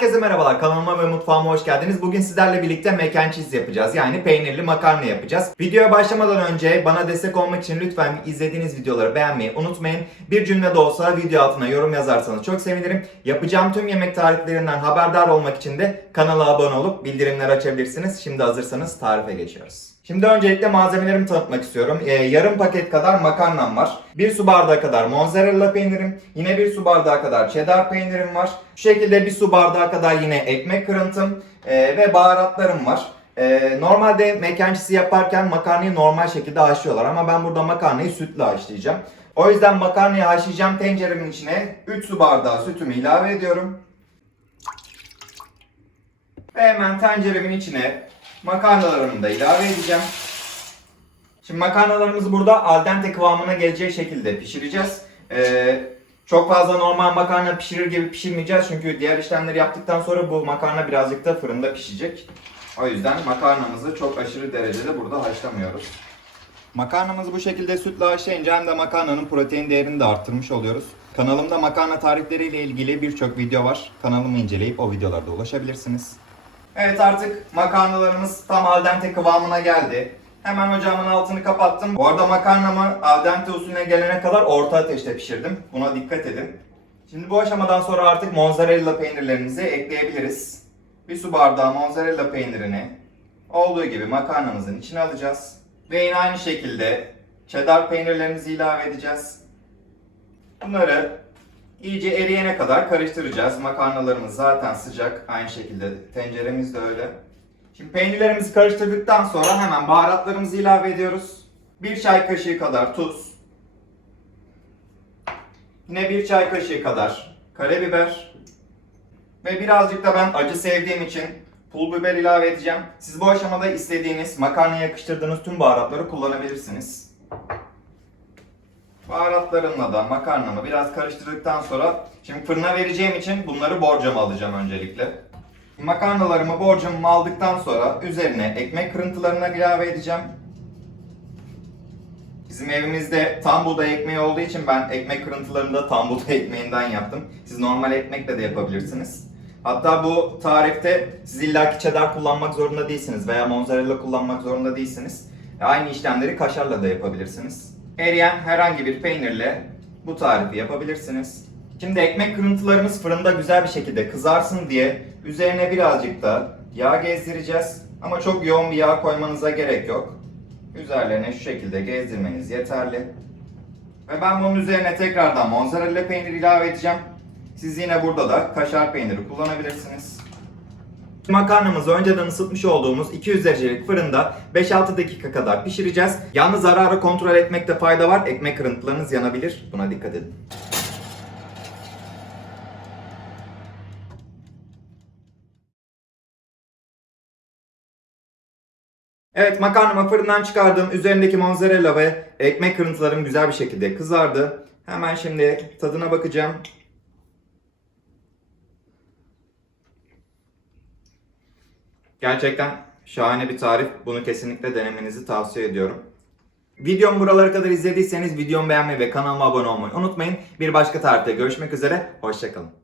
Herkese merhabalar, kanalıma ve mutfağıma hoş geldiniz. Bugün sizlerle birlikte mac and cheese yapacağız. Yani peynirli makarna yapacağız. Videoya başlamadan önce bana destek olmak için lütfen izlediğiniz videoları beğenmeyi unutmayın. Bir cümle de olsa video altına yorum yazarsanız çok sevinirim. Yapacağım tüm yemek tariflerinden haberdar olmak için de kanala abone olup bildirimleri açabilirsiniz. Şimdi hazırsanız tarife geçiyoruz. Şimdi öncelikle malzemelerimi tanıtmak istiyorum. Yarım paket kadar makarnam var. 1 su bardağı kadar mozzarella peynirim. Yine 1 su bardağı kadar cheddar peynirim var. Şu şekilde 1 su bardağı kadar yine ekmek kırıntım ve baharatlarım var. Normalde mac and cheese yaparken makarnayı normal şekilde haşlıyorlar ama ben burada makarnayı sütle haşlayacağım. O yüzden makarnayı haşlayacağım tenceremin içine 3 su bardağı sütümü ilave ediyorum. Ve hemen tenceremin içine makarnalarımı da ilave edeceğim. Şimdi makarnalarımızı burada al dente kıvamına geleceği şekilde pişireceğiz. Çok fazla normal makarna pişirir gibi pişirmeyeceğiz. Çünkü diğer işlemleri yaptıktan sonra bu makarna birazcık da fırında pişecek. O yüzden makarnamızı çok aşırı derecede burada haşlamıyoruz. Makarnamızı bu şekilde sütle haşlayınca hem de makarnanın protein değerini de arttırmış oluyoruz. Kanalımda makarna tarifleriyle ilgili birçok video var. Kanalımı inceleyip o videolarda ulaşabilirsiniz. Evet, artık makarnalarımız tam al dente kıvamına geldi. Hemen ocağımın altını kapattım. Bu arada makarnamı al dente usulüne gelene kadar orta ateşte pişirdim. Buna dikkat edin. Şimdi bu aşamadan sonra artık mozzarella peynirlerimizi ekleyebiliriz. 1 su bardağı mozzarella peynirini olduğu gibi makarnamızın içine alacağız. Ve yine aynı şekilde cheddar peynirlerimizi ilave edeceğiz. Bunları İyice eriyene kadar karıştıracağız. Makarnalarımız zaten sıcak. Aynı şekilde tenceremiz de öyle. Şimdi peynirlerimizi karıştırdıktan sonra hemen baharatlarımızı ilave ediyoruz. 1 çay kaşığı kadar tuz. Yine 1 çay kaşığı kadar karabiber. Ve birazcık da ben acı sevdiğim için pul biber ilave edeceğim. Siz bu aşamada istediğiniz, makarnaya yakıştırdığınız tüm baharatları kullanabilirsiniz. Baharatlarımla da makarnamı biraz karıştırdıktan sonra şimdi fırına vereceğim için bunları borcama alacağım öncelikle. Makarnalarımı borcamıma aldıktan sonra üzerine ekmek kırıntılarına ilave edeceğim. Bizim evimizde tam buğday ekmeği olduğu için ben ekmek kırıntılarını da tam buğday ekmeğinden yaptım. Siz normal ekmekle de yapabilirsiniz. Hatta bu tarifte siz illaki cheddar kullanmak zorunda değilsiniz veya mozzarella kullanmak zorunda değilsiniz. Aynı işlemleri kaşarla da yapabilirsiniz. Eriyen herhangi bir peynirle bu tarifi yapabilirsiniz. Şimdi ekmek kırıntılarımız fırında güzel bir şekilde kızarsın diye üzerine birazcık da yağ gezdireceğiz. Ama çok yoğun bir yağ koymanıza gerek yok. Üzerlerine şu şekilde gezdirmeniz yeterli. Ve ben bunun üzerine tekrardan mozzarella peyniri ilave edeceğim. Siz yine burada da kaşar peyniri kullanabilirsiniz. Makarnamızı önceden ısıtmış olduğumuz 200 derecelik fırında 5-6 dakika kadar pişireceğiz. Yalnız ara ara kontrol etmekte fayda var. Ekmek kırıntılarınız yanabilir. Buna dikkat edin. Evet, makarnamı fırından çıkardım. Üzerindeki mozzarella ve ekmek kırıntılarım güzel bir şekilde kızardı. Hemen şimdi tadına bakacağım. Gerçekten şahane bir tarif. Bunu kesinlikle denemenizi tavsiye ediyorum. Videomu buralara kadar izlediyseniz videomu beğenmeyi ve kanalıma abone olmayı unutmayın. Bir başka tarifte görüşmek üzere. Hoşça kalın.